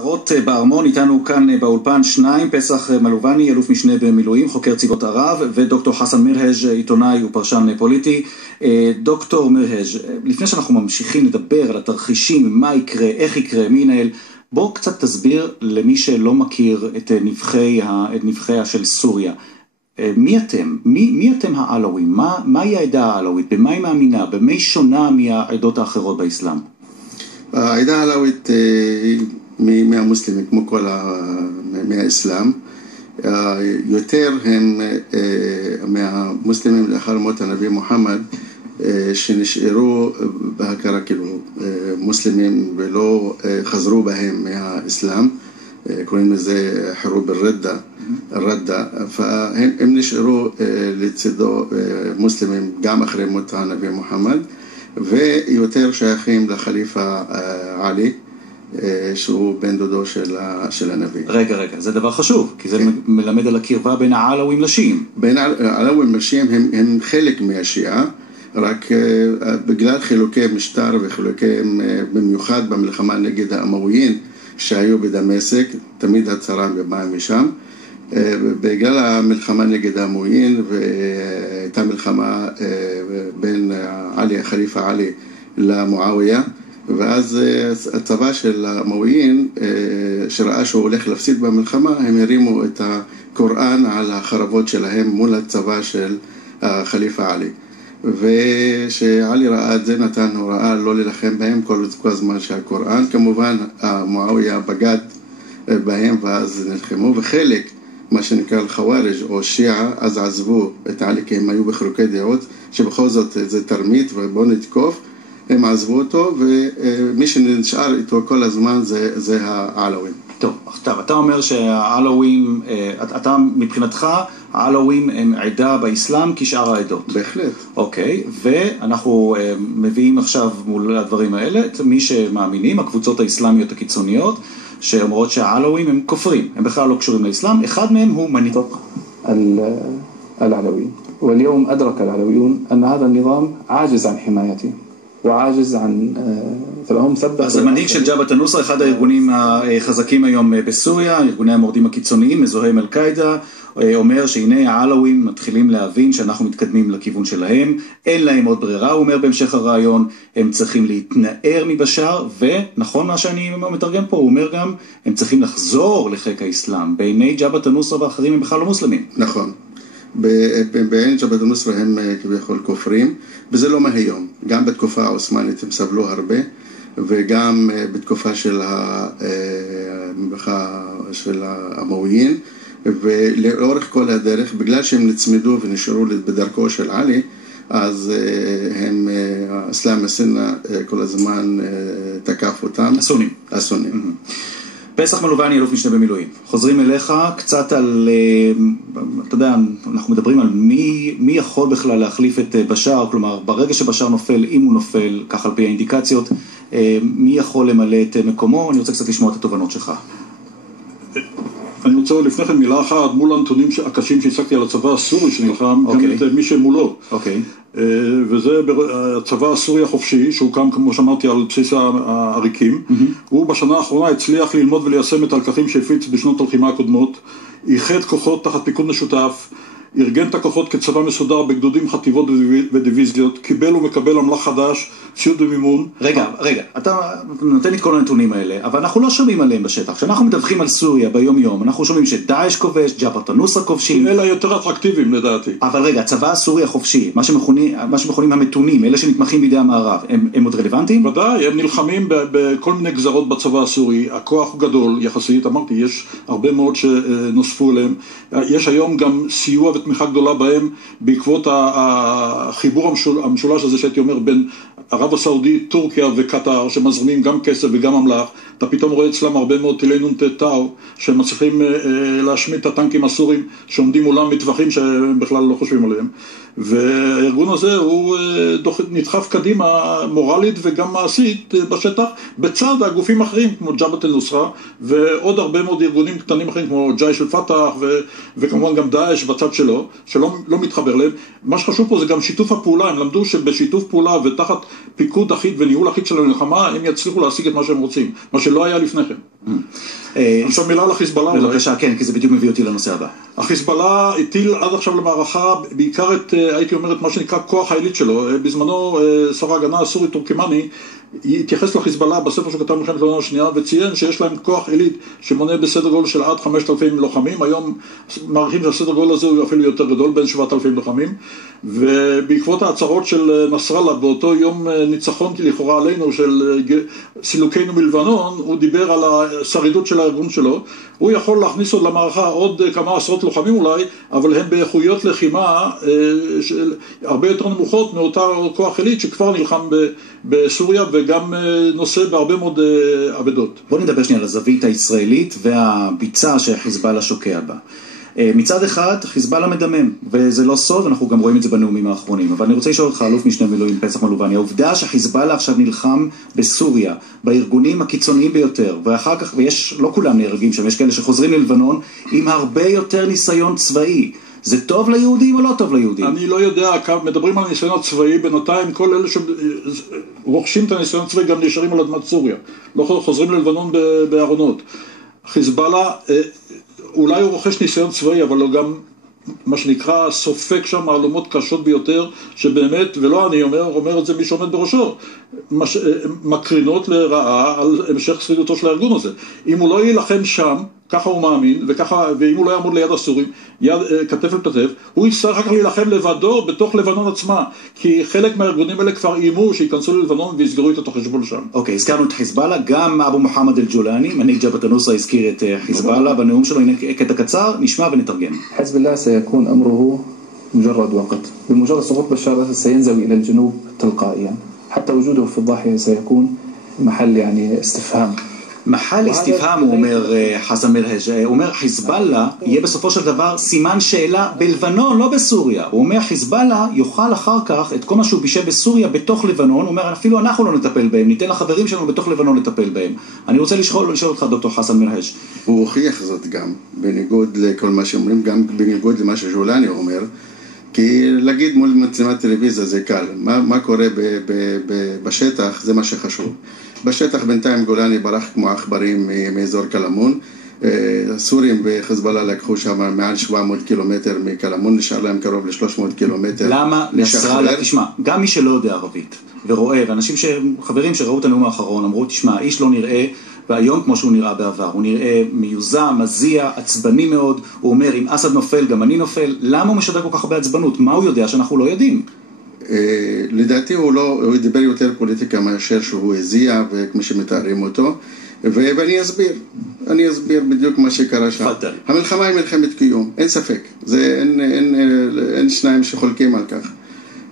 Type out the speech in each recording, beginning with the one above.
שרות בארמון, איתנו כאן באולפן שניים, פסח מלובני, אלוף משנה במילואים, חוקר צבאות ערב, ודוקטור חסן מירהג', עיתונאי ופרשן פוליטי. דוקטור מירהג', לפני שאנחנו ממשיכים לדבר על התרחישים, מה יקרה, איך יקרה, מי ינהל, בוא קצת תסביר למי שלא מכיר את נבחיה של סוריה. מי אתם? מי אתם העלווים? מהי העדה העלווית? במה היא מאמינה? במה היא שונה מהעדות האחרות באסלאם? העדה העלווית מהמוסלמים, כמו כל מהאסלאם, יותר הם מהמוסלמים לאחר מות הנביא מוחמד, שנשארו בהכרה כאילו מוסלמים ולא חזרו בהם מהאסלאם, קוראים לזה חירוב הרדה, הם נשארו לצידו מוסלמים גם אחרי מות הנביא מוחמד, ויותר שייכים לחליפה עלי, שהוא בן דודו של הנביא. רגע, זה דבר חשוב, כי זה מלמד על הקרבה בין העלווים לשיעים. בין העלווים לשיעים הם חלק מהשיעה, רק בגלל חילוקי משטר וחילוקי, במיוחד במלחמה נגד האמוויין שהיו בדמשק, תמיד הצרה באה משם, בגלל המלחמה נגד האמוויין, והייתה מלחמה בין עלי, החליפה עלי, למועאוויה, ואז הצבא של האמוויין, שראה שהוא הולך להפסיד במלחמה, הם הרימו את הקוראן על החרבות שלהם מול הצבא של החליפה עלי. ושעלי ראה את זה, נתן הוראה לא ללחם בהם כל הזמן שהקוראן, כמובן המועאוויה בגד בהם ואז נלחמו, וחלק, מה שנקרא אל-חווארג' או שיעה, אז עזבו את עלי כי הם היו בחילוקי דעות, שבכל זאת זה תרמית ובוא נתקוף, הם עזבו אותו, ומי שנשאר איתו כל הזמן זה העלווים. טוב, עכשיו, אתה אומר שהעלווים, אתה מבחינתך, העלווים הם עדה באסלאם כשאר העדות. בהחלט. אוקיי, ואנחנו מביאים עכשיו מול הדברים האלה, את מי שמאמינים, הקבוצות האסלאמיות הקיצוניות, שאומרות שהעלווים הם כופרים, הם בכלל לא קשורים לאסלאם, אחד מהם הוא מנהיג العلوي واليوم أدرك العلويون أن هذا النظام عاجز عن حمايته وعاجز عن فلهم سبب. אז המנהיג של ג'בהת א-נוסרה, אחד הארגונים החזקים היום בסוריה, ארגוני המורדים הקיצוניים, מזוהה עם אל-קאעידה, אומר שהנה העלווים מתחילים להבין שאנחנו מתקדמים לכיוון שלהם, אין להם עוד ברירה, הוא אומר בהמשך הרעיון, הם צריכים להתנער מבשאר, ונכון מה שאני מתרגם פה, הוא אומר גם, הם צריכים לחזור לחיק האסלאם, בעיני ג'בהת א-נוסרה ואחרים הם בכלל לא מוסלמים. נכון. בעין ג'בהת א-נוסרה הם כביכול כופרים, וזה לא מהיום. גם בתקופה העות'מאנית הם סבלו הרבה, וגם בתקופה של האמוויין, ולאורך כל הדרך, בגלל שהם נצמדו ונשארו בדרכו של עלי, אז האסלאם הסונה כל הזמן תקף אותם. הסונים. פסח מלובני, אלוף משנה במילואים. חוזרים אליך קצת על, אתה יודע, אנחנו מדברים על מי יכול בכלל להחליף את בשאר, כלומר, ברגע שבשאר נופל, אם הוא נופל, כך על פי האינדיקציות, מי יכול למלא את מקומו? אני רוצה קצת לשמוע את התובנות שלך. אני רוצה לפני כן מילה אחת מול הנתונים הקשים שהצגתי על הצבא הסורי שנלחם, גם את מי שמולו. וזה הצבא הסורי החופשי, שהוקם כמו שאמרתי על בסיס העריקים. הוא בשנה האחרונה הצליח ללמוד וליישם את הלקחים שהפיץ בשנות הלחימה הקודמות, איחד כוחות תחת פיקוד משותף, ארגן את הכוחות כצבא מסודר בגדודים, חטיבות ודיוויזיות, קיבל ומקבל אמל"ח חדש, ציוד ומימון. רגע, אתה נותן את כל הנתונים האלה, אבל אנחנו לא שומעים עליהם בשטח. כשאנחנו מדווחים על סוריה ביום יום, אנחנו שומעים שדאעש כובש, ג'בהת א-נוסרה כובשים. אלה יותר אטרקטיביים לדעתי. אבל רגע, הצבא הסורי החופשי, מה שמכונים המתונים, אלה שנתמכים בידי המערב, הם עוד רלוונטיים? ודאי, הם נלחמים בכל מיני גזרות בצבא הסורי, הכוח הוא גדול יחסית, אמרתי, יש הרבה מאוד שנוספו אליהם. יש היום גם סיוע ותמיכה גדולה בהם בעקבות החיבור המשולש הזה שהייתי אומר בין ערב הסעודית, טורקיה וקטר שמזרימים גם כסף וגם אמל"ח. אתה פתאום רואה אצלם הרבה מאוד טילי נ"ט טאו שמצליחים להשמיד את הטנקים הסורים שעומדים מולם מטווחים שהם בכלל לא חושבים עליהם. והארגון הזה הוא נדחף קדימה מורלית וגם מעשית בשטח בצד הגופים אחרים כמו ג'בהת א-נוסרה ועוד הרבה מאוד ארגונים קטנים אחרים כמו ג'ייש אל-פתח וכמובן גם דאעש בצד שלו שלא מתחבר להם. מה שחשוב פה זה גם שיתוף הפעולה, הם למדו שבשיתוף פעולה ותחת פיקוד אחיד וניהול אחיד של המלחמה, הם יצליחו להשיג את מה שהם רוצים, מה שלא היה לפני כן. עכשיו מילה על החיזבאללה. בבקשה, כן, כי זה בדיוק מביא אותי לנושא הבא. החיזבאללה הטיל עד עכשיו למערכה בעיקר את, הייתי אומר, את מה שנקרא כוח העילית שלו. בזמנו שר ההגנה הסורי טורקמני התייחס לחיזבאללה בספר שכתב מלחמת לבנון השנייה וציין שיש להם כוח עילית שמונה בסדר גודל של עד 5,000 לוחמים. היום מעריכים שהסדר גודל הזה הוא אפילו יותר גדול, בין 7,000 לוחמים, ובעקבות ההצהרות של נסראללה באותו יום ניצחון לכאורה עלינו של סילוקנו מלבנון, הוא דיבר על השרידות של הארגון שלו. הוא יכול להכניס עוד למערכה עוד כמה עשרות לוחמים אולי, אבל הם באיכויות לחימה הרבה יותר נמוכות מאותה כוח עילית שכבר נלחם בסוריה וגם נושא בהרבה מאוד עבדות. בוא נדבר שנייה על הזווית הישראלית והביצה שחיזבאללה שוקע בה. מצד אחד, חיזבאללה מדמם, וזה לא סוד, אנחנו גם רואים את זה בנאומים האחרונים, אבל אני רוצה לשאול אותך, אלוף משנה מילואים פסח מלובני, העובדה שחיזבאללה עכשיו נלחם בסוריה, בארגונים הקיצוניים ביותר, ואחר כך, ויש, לא כולם נהרגים שם, יש כאלה שחוזרים ללבנון, עם הרבה יותר ניסיון צבאי, זה טוב ליהודים או לא טוב ליהודים? אני לא יודע, מדברים על ניסיון צבאי, בינתיים כל אלה שרוכשים את הניסיון צבאי גם נשארים על אדמת סוריה, לא חוזרים ללבנון בארונות. חיזבאללה, אולי הוא רוכש ניסיון צבאי, אבל הוא גם, מה שנקרא, סופק שם מעלומות קשות ביותר, שבאמת, ולא אני אומר את זה מי שעומד בראשו, מקרינות לרעה על המשך שרידותו של הארגון הזה. אם הוא לא ילחם שם, ככה הוא מאמין, ואם הוא לא יעמוד ליד הסורים, כתף אל כתף, הוא יצטרך רק להילחם לבדו בתוך לבנון עצמה, כי חלק מהארגונים האלה כבר איימו שיכנסו ללבנון ויסגרו איתו את החשבון שם. אוקיי, הזכרנו את חיזבאללה, גם אבו מוחמד אל-ג'ולאני, מנהיג ג'בהת א-נוסרה, הזכיר את חיזבאללה בנאום שלו, הנה קטע קצר, נשמע ונתרגם. حزب الله سيكون أمره مجرد وقت، بمجرد سقوط بشار الأسد سينزوي إلى الجنوب تلقائيا، حتى وجوده في الضاحية سيكون محل استفهام. מחל אסתיפהם, הוא אומר חסן מרהז', הוא אומר חיזבאללה יהיה בסופו של דבר סימן שאלה בלבנון, לא בסוריה. הוא אומר חיזבאללה יוכל אחר כך את כל מה שהוא בישב בסוריה בתוך לבנון, הוא אומר אפילו אנחנו לא נטפל בהם, ניתן לחברים שלנו בתוך לבנון לטפל בהם. אני רוצה לשאול אותך דוקטור חסן מרהז'. הוא הוכיח זאת גם, בניגוד לכל מה שאומרים, גם בניגוד למה שג'ולני אומר, כי להגיד מול מצלמת טלוויזיה זה קל, מה קורה בשטח זה מה שחשוב. בשטח בינתיים גולני ברח כמו עכברים מאזור קלמון, הסורים וחיזבאללה לקחו שם מעל 700 קילומטר מקלמון, נשאר להם קרוב ל-300 קילומטר. למה נסראללה, תשמע, גם מי שלא יודע ערבית ורואה, ואנשים חברים שראו את הנאום האחרון אמרו, תשמע, איש לא נראה, והיום כמו שהוא נראה בעבר, הוא נראה מיוזע, מזיע, עצבני מאוד, הוא אומר אם אסד נופל גם אני נופל, למה הוא משדר כל כך בעצבנות? מה הוא יודע שאנחנו לא יודעים? לדעתי הוא דיבר יותר פוליטיקה מאשר שהוא הזיע וכמו שמתארים אותו, ואני אסביר בדיוק מה שקרה שם. המלחמה היא מלחמת קיום, אין ספק, אין שניים שחולקים על כך.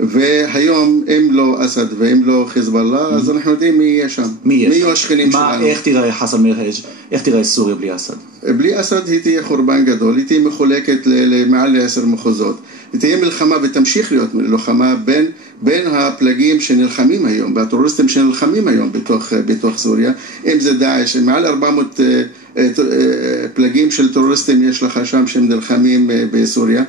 והיום אם לא אסד ואם לא חיזבאללה, אז אנחנו יודעים מי יהיה שם, מי יהיו השכנים שלנו. איך תראה חסן מרהז', איך תראה סוריה בלי אסד? בלי אסד היא תהיה חורבן גדול, היא תהיה מחולקת מעל ל10 מחוזות, היא תהיה מלחמה ותמשיך להיות מלחמה בין הפלגים שנלחמים היום, והטרוריסטים שנלחמים היום בתוך סוריה, אם זה דאעש, מעל 400 פלגים של טרוריסטים יש לך שם שהם נלחמים בסוריה.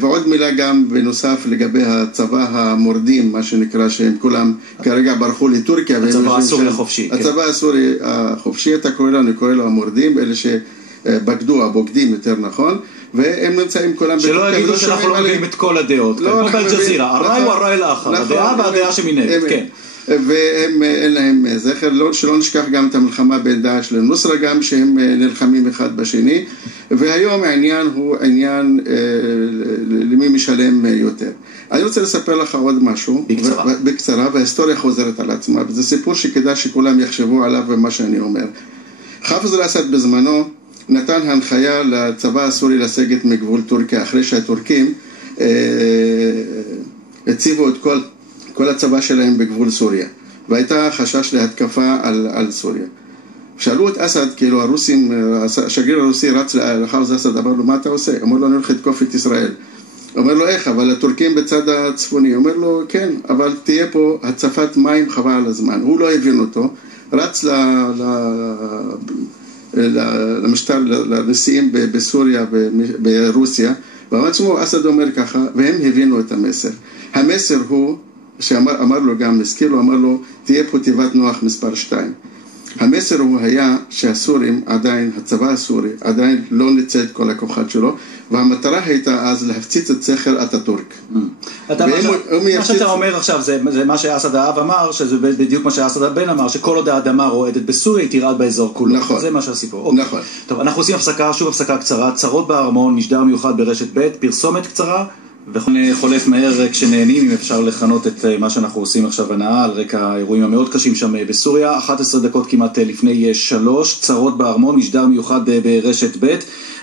ועוד מילה גם בנוסף לגבי הצבא המורדים, מה שנקרא שהם כולם כרגע ברחו לטורקיה. הצבא הסורי החופשי. הצבא הסורי החופשי, אתה קורא לו, אני קורא לו המורדים, אלה שבגדו, הבוגדים יותר נכון, והם נמצאים כולם בטורקיה. שלא יגידו שאנחנו לא מבינים את כל הדעות, כמו באל-ג'זירה, הראי הוא הראי לאחר, הדעה והדעה שמנהלת, כן. והם אין להם זכר, שלא נשכח גם את המלחמה בין דאעש לנוסרה גם, שהם נלחמים אחד בשני, והיום העניין הוא עניין למי משלם יותר. אני רוצה לספר לך עוד משהו, בקצרה, וההיסטוריה חוזרת על עצמה, וזה סיפור שכדאי שכולם יחשבו עליו ומה שאני אומר. חאפז אל-אסד בזמנו נתן הנחיה לצבא הסורי לסגת מגבול טורקיה, אחרי שהטורקים הציבו את כל הצבא שלהם בגבול סוריה, והייתה חשש להתקפה על סוריה. שאלו את אסד, כאילו הרוסים, השגריר הרוסי רץ לחאפז אסד, אמר לו, מה אתה עושה? אמר לו, אני הולך לתקוף את ישראל. אומר לו, איך? אבל הטורקים בצד הצפוני. אומר לו, כן, אבל תהיה פה הצפת מים חבל על הזמן. הוא לא הבין אותו, רץ למשטר, לנשיאים בסוריה, ברוסיה, ואמר עצמו, אסד אומר ככה, והם הבינו את המסר. המסר הוא שאמר לו גם, הזכיר לו, אמר לו, תהיה פה תיבת נוח מספר 2. המסר הוא היה שהסורים עדיין, הצבא הסורי עדיין לא ניצל את כל הכוחות שלו, והמטרה הייתה אז להפציץ את סכר אטאטורק. מה שאתה אומר עכשיו זה מה שאסד האב אמר, שזה בדיוק מה שאסד הבן אמר, שכל עוד האדמה רועדת בסוריה היא תרעד באזור כולו. נכון. זה מה שהסיפור. נכון. טוב, אנחנו עושים הפסקה, שוב הפסקה קצרה, צרות בארמון, נשדר מיוחד ברשת ב', פרסומת קצרה, וחולף מהר כשנהנים, אם אפשר לכנות את מה שאנחנו עושים עכשיו הנאה, על רקע האירועים המאוד קשים שם בסוריה. 11 דקות כמעט לפני 3, צרות בארמון, נשדר מיוחד ברשת ב',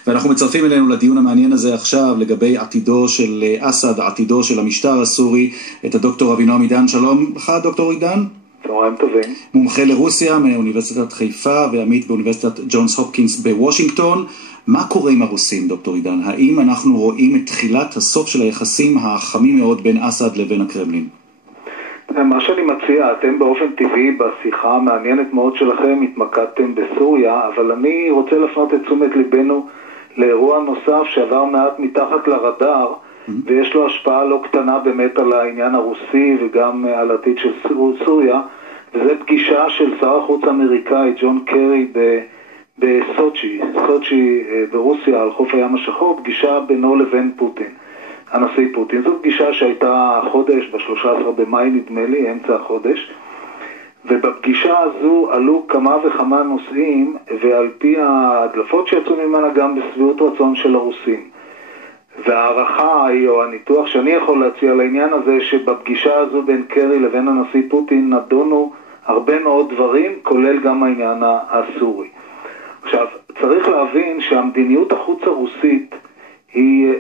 ואנחנו מצרפים אלינו לדיון המעניין הזה עכשיו לגבי עתידו של אסד, עתידו של המשטר הסורי, את הדוקטור אבינועם עידן. שלום לך דוקטור עידן. צהריים טובים. מומחה לרוסיה מאוניברסיטת חיפה ועמית באוניברסיטת ג'ונס הופקינס בוושינגטון. מה קורה עם הרוסים, דוקטור עידן? האם אנחנו רואים את תחילת הסוף של היחסים החמים מאוד בין אסד לבין הקרמלין? מה שאני מציע, אתם באופן טבעי בשיחה המעניינת מאוד שלכם התמקדתם בסוריה, אבל אני רוצה לפנות את תשומת ליבנו לאירוע נוסף שעבר מעט מתחת לרדאר, ויש לו השפעה לא קטנה באמת על העניין הרוסי וגם על העתיד של סוריה, וזה פגישה של שר החוץ האמריקאי ג'ון קרי בסוצ'י ברוסיה על חוף הים השחור, פגישה בינו לבין פוטין, הנשיא פוטין. זו פגישה שהייתה חודש, ב-13 במאי נדמה לי, אמצע החודש, ובפגישה הזו עלו כמה וכמה נושאים, ועל פי ההדלפות שיצאו ממנה גם בסביעות רצון של הרוסים. והערכה או הניתוח שאני יכול להציע לעניין הזה, שבפגישה הזו בין קרי לבין הנשיא פוטין נדונו הרבה מאוד דברים, כולל גם העניין הסורי. עכשיו, צריך להבין שהמדיניות החוץ הרוסית,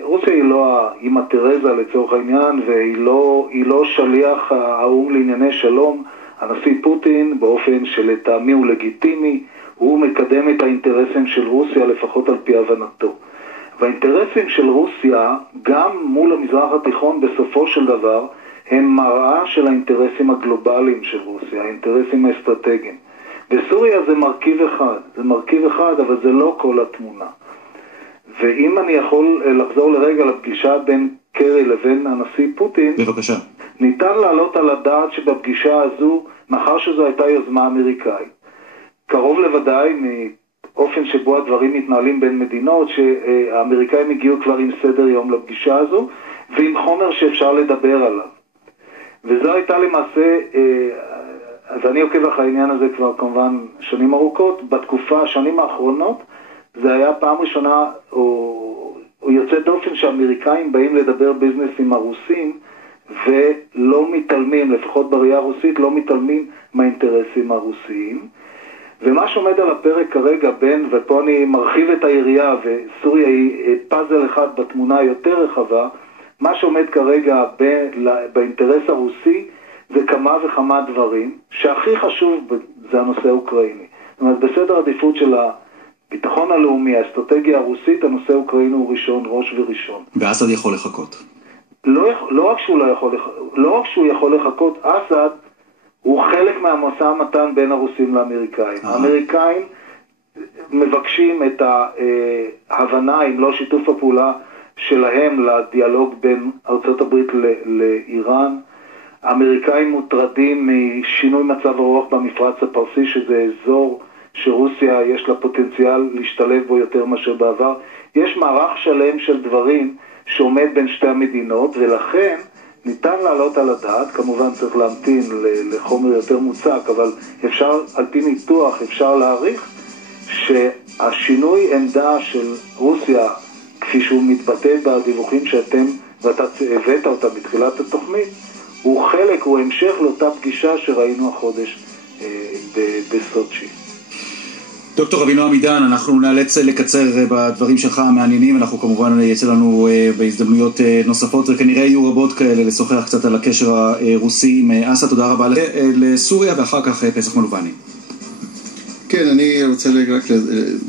רוסיה היא לא האמא תרזה לצורך העניין, והיא לא שליח האו"ם לענייני שלום. הנשיא פוטין, באופן שלטעמי הוא לגיטימי, הוא מקדם את האינטרסים של רוסיה, לפחות על פי הבנתו. והאינטרסים של רוסיה, גם מול המזרח התיכון בסופו של דבר, הם מראה של האינטרסים הגלובליים של רוסיה, האינטרסים האסטרטגיים. בסוריה זה מרכיב אחד, אבל זה לא כל התמונה. ואם אני יכול לחזור לרגע לפגישה בין קרי לבין הנשיא פוטין, בבקשה. ניתן לעלות על הדעת שבפגישה הזו, מאחר שזו הייתה יוזמה אמריקאית, קרוב לוודאי מאופן שבו הדברים מתנהלים בין מדינות, שהאמריקאים הגיעו כבר עם סדר יום לפגישה הזו, ועם חומר שאפשר לדבר עליו. וזו הייתה למעשה, אז אני עוקב אחרי העניין הזה כבר כמובן שנים ארוכות, השנים האחרונות, זה היה פעם ראשונה, או יוצא דופן שהאמריקאים באים לדבר ביזנס עם הרוסים, ולא מתעלמים, לפחות בראייה הרוסית, לא מתעלמים מהאינטרסים הרוסיים. ומה שעומד על הפרק כרגע בין, ופה אני מרחיב את היריעה, וסוריה היא פאזל אחד בתמונה יותר רחבה, מה שעומד כרגע באינטרס הרוסי זה כמה וכמה דברים, שהכי חשוב זה הנושא האוקראיני. זאת אומרת, בסדר עדיפות של הביטחון הלאומי, האסטרטגיה הרוסית, הנושא האוקראיני הוא ראשון, ראש וראשון. ואסד יכול לחכות. לא רק שהוא יכול לחכות, אסד הוא חלק מהמשא ומתן בין הרוסים לאמריקאים. האמריקאים מבקשים את ההבנה, אם לא שיתוף הפעולה שלהם לדיאלוג בין ארצות הברית לאיראן. האמריקאים מוטרדים משינוי מצב הרוח במפרץ הפרסי, שזה אזור שרוסיה יש לה פוטנציאל להשתלב בו יותר מאשר בעבר. יש מערך שלם של דברים שעומד בין שתי המדינות, ולכן ניתן לעלות על הדעת, כמובן צריך להמתין לחומר יותר מוצק, אבל אפשר, על פי ניתוח, אפשר להעריך שהשינוי עמדה של רוסיה, כפי שהוא מתבטא בדיווחים ואתה הבאת אותה בתחילת התוכנית, הוא חלק, הוא המשך לאותה פגישה שראינו החודש בסוצ'י. דוקטור אבינועם עידן, אנחנו נאלץ לקצר בדברים שלך המעניינים, אנחנו כמובן יצא לנו בהזדמנויות נוספות, וכנראה יהיו רבות כאלה לשוחח קצת על הקשר הרוסי עם אסד. תודה רבה לסוריה, ואחר כך פסח מלובני. כן, אני רוצה רק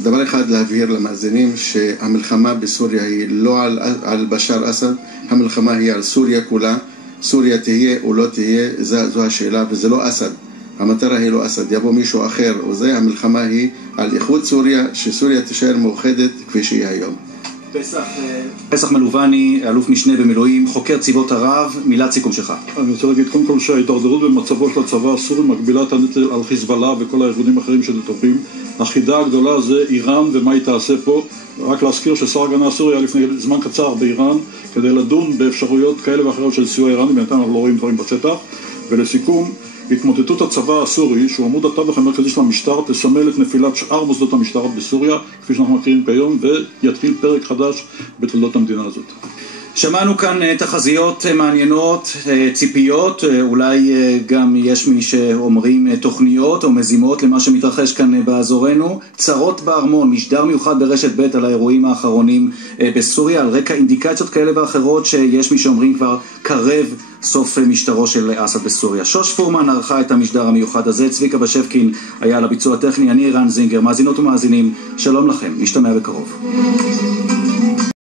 דבר אחד להבהיר למאזינים, שהמלחמה בסוריה היא לא על בשאר אסד, המלחמה היא על סוריה כולה. סוריה תהיה או לא תהיה, זו השאלה, וזה לא אסד. המטרה היא לא אסד, יבוא מישהו אחר, וזה המלחמה היא על איחוד סוריה, שסוריה תישאר מאוחדת כפי שהיא היום. פסח מלובני, אלוף משנה במילואים, חוקר צבאות ערב, מילת סיכום שלך. אני רוצה להגיד קודם כל שההידרדרות במצבו של הצבא הסורי מגבילה את הנטל על חיזבאללה וכל הארגונים האחרים שתומכים. החידה הגדולה זה איראן ומה היא תעשה פה. רק להזכיר ששר ההגנה הסורי היה לפני זמן קצר באיראן כדי לדון באפשרויות כאלה ואחרות של סיוע איראני, בינתיים אנחנו לא רואים דברים בשטח. ולסיכום, התמוטטות הצבא הסורי, שהוא עמוד התווך המרכזי של המשטר, תסמל את נפילת שאר מוסדות המשטר בסוריה, כפי שאנחנו מכירים כיום, ויתחיל פרק חדש בתולדות המדינה הזאת. שמענו כאן תחזיות מעניינות, ציפיות, אולי גם יש מי שאומרים תוכניות או מזימות למה שמתרחש כאן באזורנו. צרות בארמון, משדר מיוחד ברשת ב' על האירועים האחרונים בסוריה, על רקע אינדיקציות כאלה ואחרות שיש מי שאומרים כבר קרב סוף משטרו של אסד בסוריה. שוש פורמן ערכה את המשדר המיוחד הזה, צביקה בשבקין היה על הביצוע הטכני, אני רן זינגר. מאזינות ומאזינים, שלום לכם, נשתמע בקרוב.